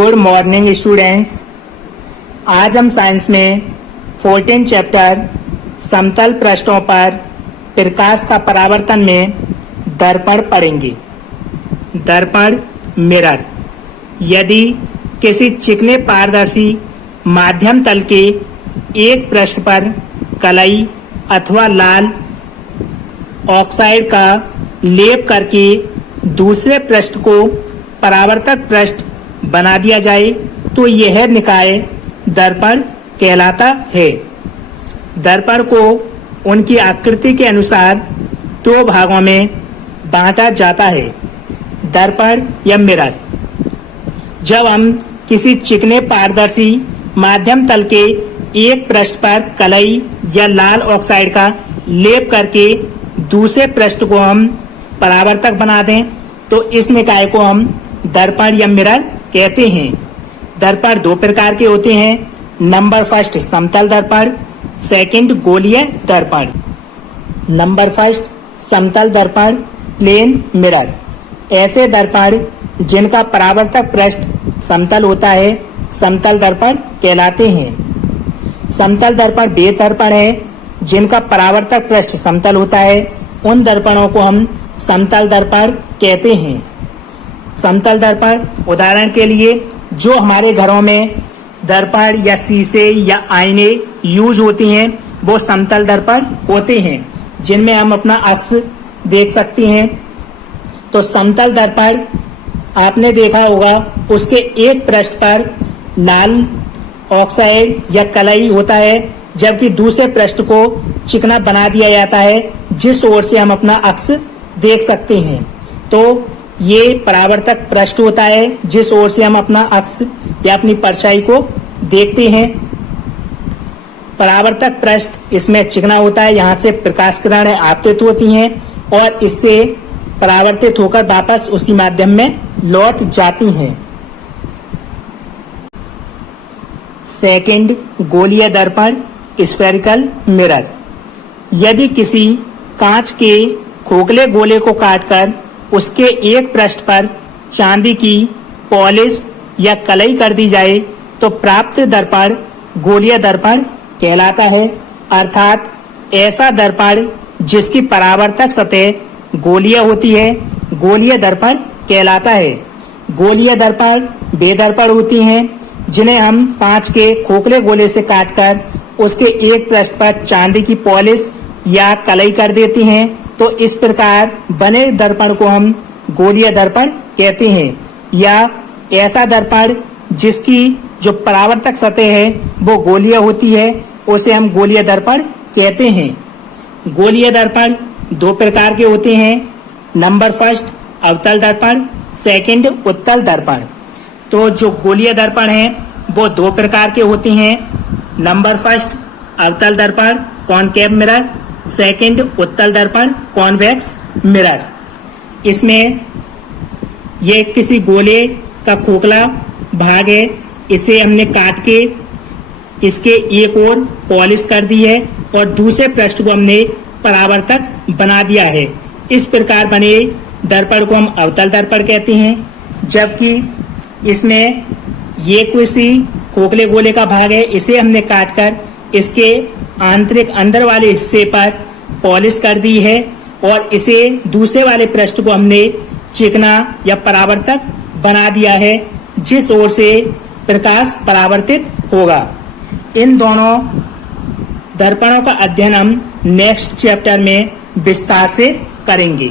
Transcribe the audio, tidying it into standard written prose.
Good morning students. आज हम science में 14 चैप्टर समतल पृष्ठों पर प्रकाश का परावर्तन में दर्पण पढ़ेंगे। दर्पण मिरर यदि किसी चिकने पारदर्शी माध्यम तल के एक पृष्ठ पर कलई अथवा लाल ऑक्साइड का लेप करके दूसरे पृष्ठ को परावर्तक पृष्ठ बना दिया जाए तो यह निकाय दर्पण कहलाता है। दर्पण को उनकी आकृति के अनुसार दो भागों में बांटा जाता है। दर्पण या मिरर जब हम किसी चिकने पारदर्शी माध्यम तल के एक पृष्ठ पर कलई या लाल ऑक्साइड का लेप करके दूसरे पृष्ठ को हम परावर्तक बना दें तो इस निकाय को हम दर्पण या मिरर कहते हैं। दर्पण दो प्रकार के होते हैं। नंबर फर्स्ट समतल दर्पण, सेकंड गोलीय दर्पण। नंबर फर्स्ट समतल दर्पण प्लेन मिरर ऐसे दर्पण जिनका परावर्तक पृष्ठ समतल होता है समतल दर्पण कहलाते हैं। समतल दर्पण वे दर्पण है जिनका परावर्तक पृष्ठ समतल होता है, उन दर्पणों को हम समतल दर्पण कहते हैं। समतल दर्पण उदाहरण के लिए जो हमारे घरों में दर्पण या शीशे या आईने यूज होती हैं वो समतल दर्पण होते हैं जिनमें हम अपना अक्स देख सकते हैं। तो समतल दर्पण आपने देखा होगा उसके एक पृष्ठ पर लाल ऑक्साइड या कलई होता है जबकि दूसरे पृष्ठ को चिकना बना दिया जाता है जिस ओर से हम अपना अक्स देख सकते हैं। तो ये परावर्तक पृष्ठ होता है जिस ओर से हम अपना अक्स या अपनी परछाई को देखते हैं। परावर्तक पृष्ठ इसमें चिकना होता है, यहाँ से प्रकाश किरणें आपतित होती हैं और इससे परावर्तित होकर वापस उसी माध्यम में लौट जाती हैं। सेकंड गोलीय दर्पण स्फेरिकल मिरर यदि किसी कांच के खोखले गोले को काटकर उसके एक पृष्ठ पर चांदी की पॉलिश या कलई कर दी जाए तो प्राप्त दर्पण गोलीय दर्पण कहलाता है। अर्थात ऐसा दर्पण जिसकी परावर्तक सतह गोलीय होती है गोलीय दर्पण कहलाता है। गोलीय दर्पण वे दर्पण होती हैं जिन्हें हम कांच के खोखले गोले से काटकर उसके एक पृष्ठ पर चांदी की पॉलिश या कलई कर देती हैं तो इस प्रकार बने दर्पण को हम गोलीय दर्पण कहते हैं। या ऐसा दर्पण जिसकी जो परावर्तक सतह है वो गोलीय होती है उसे हम गोलीय दर्पण कहते हैं। गोलीय दर्पण दो प्रकार के होते हैं। नंबर फर्स्ट अवतल दर्पण, सेकंड उत्तल दर्पण। तो जो गोलीय दर्पण है वो दो प्रकार के होते हैं। नंबर फर्स्ट अवतल दर्पण कॉनकेव मिरर, सेकंड उत्तल दर्पण कॉन्वेक्स मिरर। इसमें ये किसी गोले का खोखला भाग है, इसे हमने काट के इसके एक ओर पॉलिश कर दी है और दूसरे पृष्ठ को हमने परावर्तक बना दिया है। इस प्रकार बने दर्पण को हम अवतल दर्पण कहते हैं। जबकि इसमें ये किसी खोखले गोले का भाग है, इसे हमने काटकर इसके आंतरिक अंदर वाले हिस्से पर पॉलिश कर दी है और इसे दूसरे वाले पृष्ठ को हमने चिकना या परावर्तक बना दिया है जिस ओर से प्रकाश परावर्तित होगा। इन दोनों दर्पणों का अध्ययन हम नेक्स्ट चैप्टर में विस्तार से करेंगे।